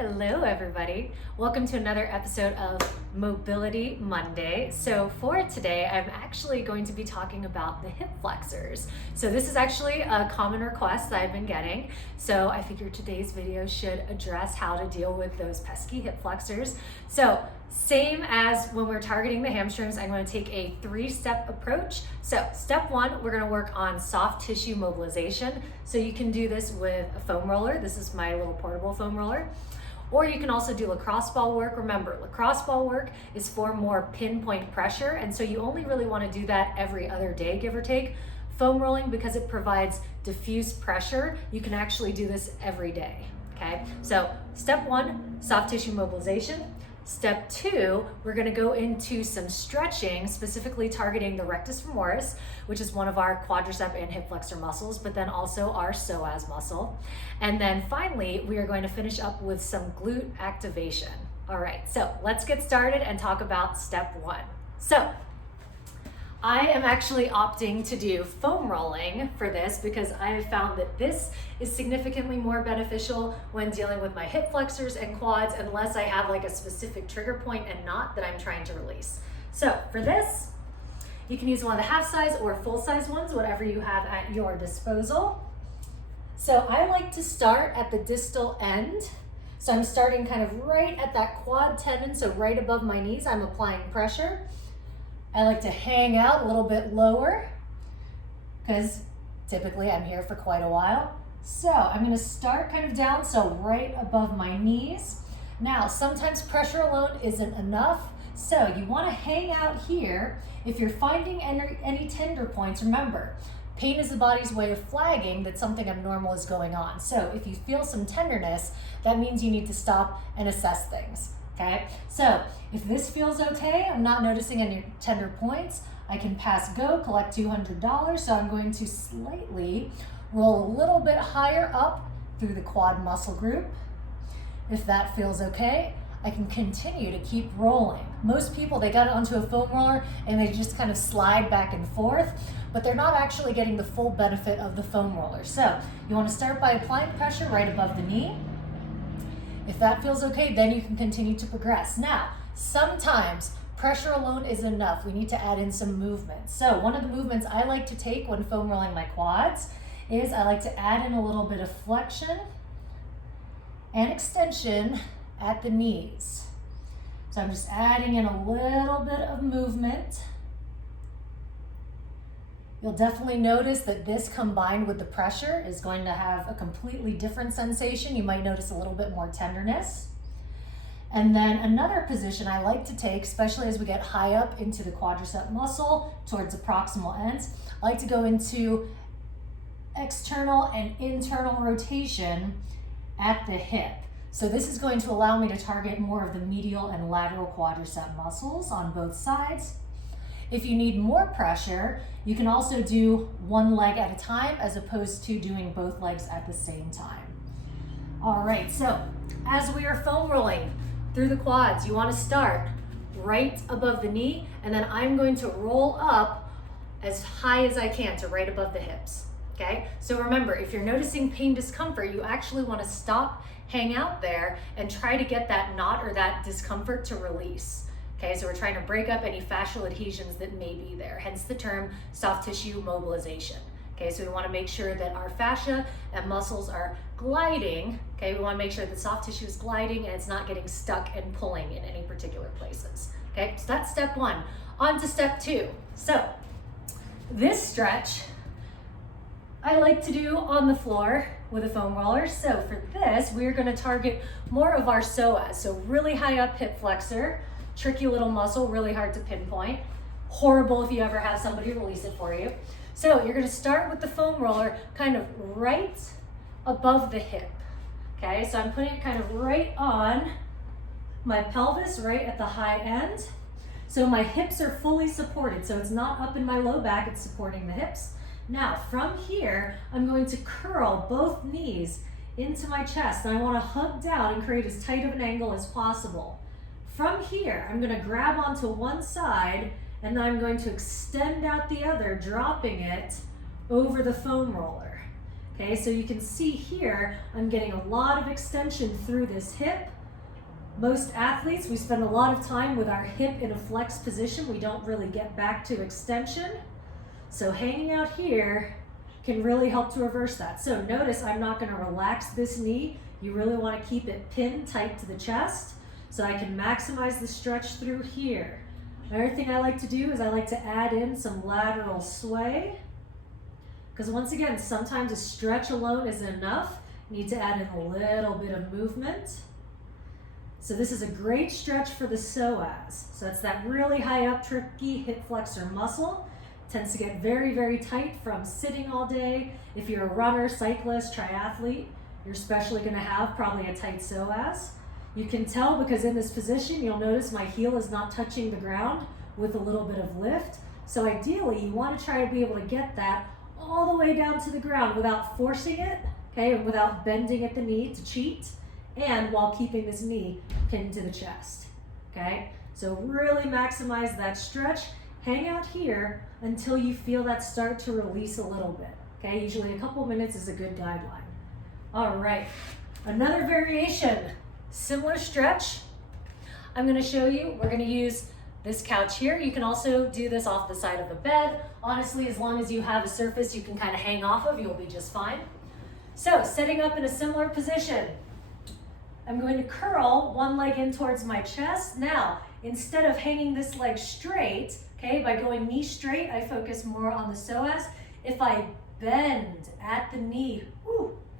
Hello everybody. Welcome to another episode of Mobility Monday. So for today, I'm actually going to be talking about the hip flexors. So this is actually a common request that I've been getting. So I figured today's video should address how to deal with those pesky hip flexors. So same as when we're targeting the hamstrings, I'm going to take a 3-step approach. So step 1, we're going to work on soft tissue mobilization. So you can do this with a foam roller. This is my little portable foam roller. Or you can also do lacrosse ball work. Remember, lacrosse ball work is for more pinpoint pressure, and so you only really want to do that every other day, give or take. Foam rolling, because it provides diffuse pressure, you can actually do this every day, okay? So step 1, soft tissue mobilization. Step 2, we're going to go into some stretching, specifically targeting the rectus femoris, which is one of our quadricep and hip flexor muscles, but then also our psoas muscle. And then finally, we are going to finish up with some glute activation. All right, so let's get started and talk about step 1. So I am actually opting to do foam rolling for this because I have found that this is significantly more beneficial when dealing with my hip flexors and quads, unless I have like a specific trigger point and knot that I'm trying to release. So for this, you can use one of the half size or full size ones, whatever you have at your disposal. So I like to start at the distal end. So I'm starting kind of right at that quad tendon, so right above my knees, I'm applying pressure. I like to hang out a little bit lower because typically I'm here for quite a while. So I'm going to start kind of down, so right above my knees. Now, sometimes pressure alone isn't enough, so you want to hang out here. If you're finding any tender points, remember, pain is the body's way of flagging that something abnormal is going on. So if you feel some tenderness, that means you need to stop and assess things. Okay, so if this feels okay, I'm not noticing any tender points, I can pass go, collect $200. So I'm going to slightly roll a little bit higher up through the quad muscle group. If that feels okay, I can continue to keep rolling. Most people, they got it onto a foam roller and they just kind of slide back and forth, but they're not actually getting the full benefit of the foam roller. So you want to start by applying pressure right above the knee. If that feels okay, then you can continue to progress. Now, sometimes pressure alone is enough. We need to add in some movement. So one of the movements I like to take when foam rolling my quads is I like to add in a little bit of flexion and extension at the knees. So I'm just adding in a little bit of movement. You'll definitely notice that this combined with the pressure is going to have a completely different sensation. You might notice a little bit more tenderness. And then another position I like to take, especially as we get high up into the quadricep muscle towards the proximal ends, I like to go into external and internal rotation at the hip. So this is going to allow me to target more of the medial and lateral quadricep muscles on both sides. If you need more pressure, you can also do one leg at a time as opposed to doing both legs at the same time. All right, so as we are foam rolling through the quads, you want to start right above the knee, and then I'm going to roll up as high as I can to right above the hips, okay? So remember, if you're noticing pain, discomfort, you actually want to stop, hang out there, and try to get that knot or that discomfort to release. Okay, so we're trying to break up any fascial adhesions that may be there, hence the term soft tissue mobilization. Okay, so we want to make sure that our fascia and muscles are gliding. Okay, we want to make sure that soft tissue is gliding and it's not getting stuck and pulling in any particular places. Okay, so that's step 1. On to step 2. So this stretch I like to do on the floor with a foam roller. So for this, we're going to target more of our psoas, so really high up hip flexor. Tricky little muscle, really hard to pinpoint. Horrible if you ever have somebody release it for you. So you're going to start with the foam roller kind of right above the hip. Okay, so I'm putting it kind of right on my pelvis, right at the high end. So my hips are fully supported, so it's not up in my low back, it's supporting the hips. Now from here, I'm going to curl both knees into my chest, and I want to hug down and create as tight of an angle as possible. From here, I'm going to grab onto one side and then I'm going to extend out the other, dropping it over the foam roller. Okay, so you can see here, I'm getting a lot of extension through this hip. Most athletes, we spend a lot of time with our hip in a flex position. We don't really get back to extension. So hanging out here can really help to reverse that. So notice I'm not going to relax this knee. You really want to keep it pinned tight to the chest so I can maximize the stretch through here. Another thing I like to do is I like to add in some lateral sway, because once again, sometimes a stretch alone isn't enough. You need to add in a little bit of movement. So this is a great stretch for the psoas. So that's that really high up, tricky hip flexor muscle. Tends to get very, very tight from sitting all day. If you're a runner, cyclist, triathlete, you're especially going to have probably a tight psoas. You can tell because in this position, you'll notice my heel is not touching the ground with a little bit of lift. So ideally, you want to try to be able to get that all the way down to the ground without forcing it, okay, and without bending at the knee to cheat, and while keeping this knee pinned to the chest, okay? So really maximize that stretch. Hang out here until you feel that start to release a little bit, okay? Usually a couple minutes is a good guideline. All right, another variation, similar stretch. I'm gonna show you, we're gonna use this couch here. You can also do this off the side of the bed. Honestly, as long as you have a surface you can kind of hang off of, you'll be just fine. So setting up in a similar position, I'm going to curl one leg in towards my chest. Now, instead of hanging this leg straight, okay, by going knee straight, I focus more on the psoas. If I bend at the knee,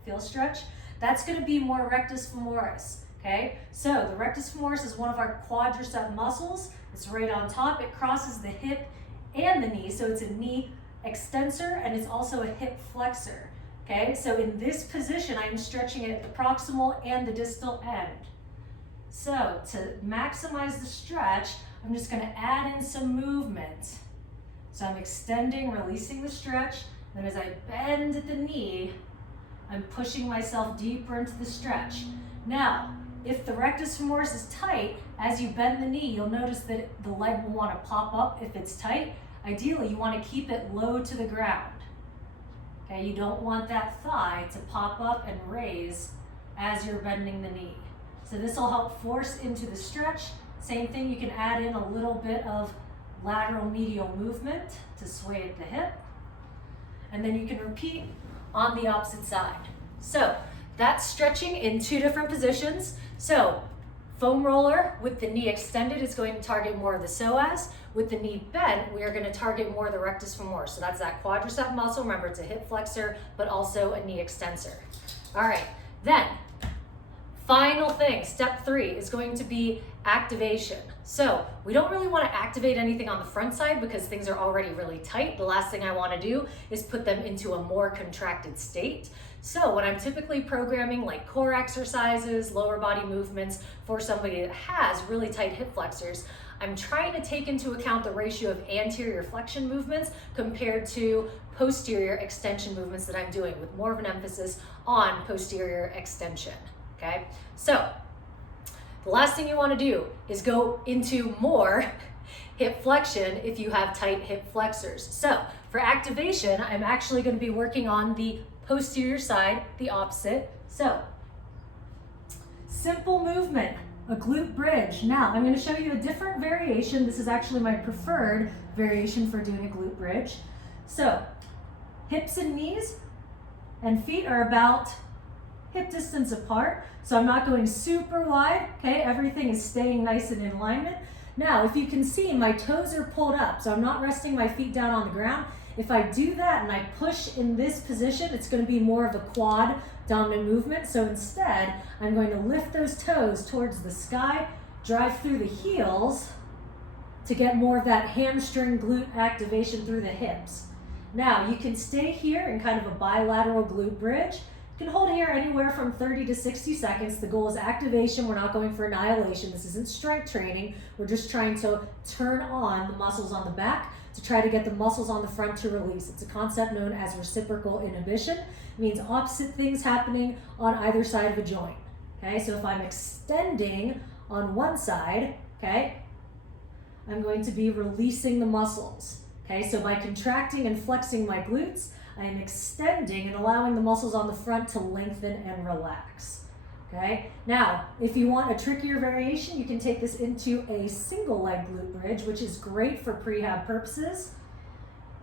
feel stretch, that's gonna be more rectus femoris, okay? So the rectus femoris is one of our quadricep muscles. It's right on top. It crosses the hip and the knee, so it's a knee extensor and it's also a hip flexor. Okay, so in this position, I'm stretching it at the proximal and the distal end. So to maximize the stretch, I'm just gonna add in some movement. So I'm extending, releasing the stretch, then as I bend at the knee, I'm pushing myself deeper into the stretch. Now, if the rectus femoris is tight, as you bend the knee, you'll notice that the leg will wanna pop up if it's tight. Ideally, you wanna keep it low to the ground. Okay, you don't want that thigh to pop up and raise as you're bending the knee. So this will help force into the stretch. Same thing, you can add in a little bit of lateral medial movement to sway at the hip. And then you can repeat on the opposite side. So that's stretching in two different positions. So foam roller with the knee extended is going to target more of the psoas. With the knee bent, we are going to target more of the rectus femoris. So that's that quadricep muscle. Remember, it's a hip flexor, but also a knee extensor. All right, then final thing, step 3 is going to be activation. So we don't really want to activate anything on the front side because things are already really tight. The last thing I want to do is put them into a more contracted state. So when I'm typically programming like core exercises, lower body movements for somebody that has really tight hip flexors, I'm trying to take into account the ratio of anterior flexion movements compared to posterior extension movements that I'm doing, with more of an emphasis on posterior extension, okay? So the last thing you want to do is go into more hip flexion if you have tight hip flexors. So for activation, I'm actually going to be working on the posterior side, the opposite. So simple movement, a glute bridge. Now I'm going to show you a different variation. This is actually my preferred variation for doing a glute bridge. So hips and knees and feet are about hip distance apart. So I'm not going super wide, okay? Everything is staying nice and in alignment. Now, if you can see, my toes are pulled up, so I'm not resting my feet down on the ground. If I do that and I push in this position, it's going to be more of a quad dominant movement. So instead, I'm going to lift those toes towards the sky, drive through the heels to get more of that hamstring glute activation through the hips. Now, you can stay here in kind of a bilateral glute bridge. You can hold here anywhere from 30 to 60 seconds. The goal is activation. We're not going for annihilation. This isn't strength training. We're just trying to turn on the muscles on the back to try to get the muscles on the front to release. It's a concept known as reciprocal inhibition. It means opposite things happening on either side of a joint. Okay, so if I'm extending on one side, okay, I'm going to be releasing the muscles. Okay, so by contracting and flexing my glutes, I am extending and allowing the muscles on the front to lengthen and relax. Okay, now if you want a trickier variation, you can take this into a single leg glute bridge, which is great for prehab purposes.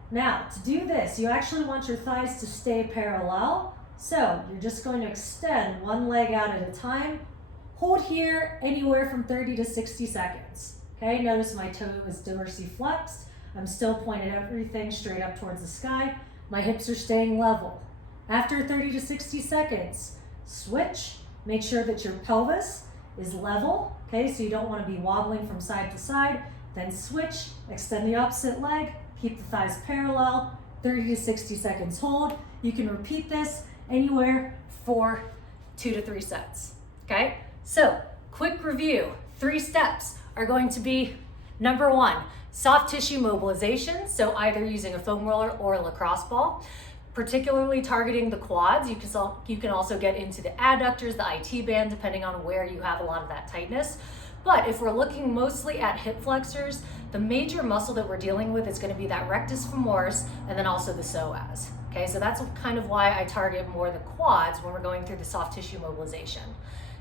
Now, to do this, you actually want your thighs to stay parallel. So you're just going to extend one leg out at a time. Hold here anywhere from 30 to 60 seconds. Okay, notice my toe is dorsiflexed. I'm still pointing everything straight up towards the sky. My hips are staying level. After 30 to 60 seconds, switch. Make sure that your pelvis is level, okay, so you don't want to be wobbling from side to side. Then switch, extend the opposite leg, keep the thighs parallel, 30 to 60 seconds hold. You can repeat this anywhere for 2 to 3 sets, okay? So, quick review. 3 steps are going to be, number 1, soft tissue mobilization, so either using a foam roller or a lacrosse ball. Particularly targeting the quads, you can also get into the adductors, the IT band, depending on where you have a lot of that tightness. But if we're looking mostly at hip flexors, the major muscle that we're dealing with is going to be that rectus femoris and then also the psoas. Okay, so that's kind of why I target more the quads when we're going through the soft tissue mobilization.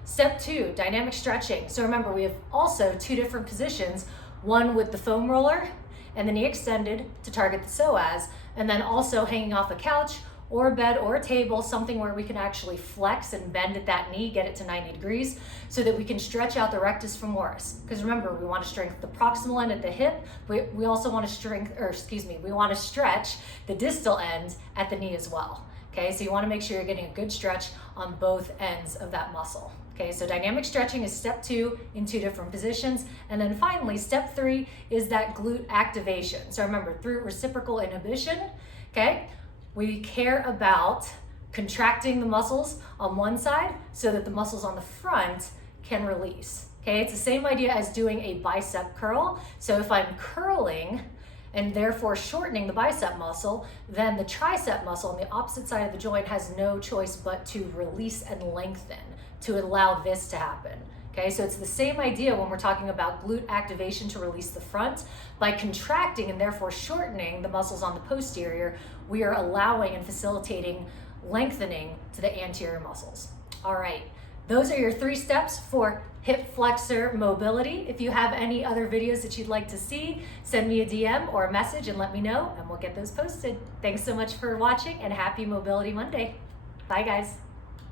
Step 2, dynamic stretching. So remember, we have also 2 different positions, one with the foam roller and the knee extended to target the psoas, and then also hanging off a couch or a bed or a table, something where we can actually flex and bend at that knee, get it to 90 degrees, so that we can stretch out the rectus femoris. Because remember, we want to strengthen the proximal end at the hip, we also want to we want to stretch the distal end at the knee as well. Okay, so you want to make sure you're getting a good stretch on both ends of that muscle. Okay, so dynamic stretching is step 2 in 2 different positions. And then finally, step 3 is that glute activation. So remember, through reciprocal inhibition, okay, we care about contracting the muscles on one side so that the muscles on the front can release. Okay, it's the same idea as doing a bicep curl. So if I'm curling and therefore shortening the bicep muscle, then the tricep muscle on the opposite side of the joint has no choice but to release and lengthen to allow this to happen. Okay, so it's the same idea when we're talking about glute activation to release the front. By contracting and therefore shortening the muscles on the posterior, we are allowing and facilitating lengthening to the anterior muscles. All right, those are your 3 steps for hip flexor mobility. If you have any other videos that you'd like to see, send me a DM or a message and let me know, and we'll get those posted. Thanks so much for watching, and happy Mobility Monday. Bye, guys.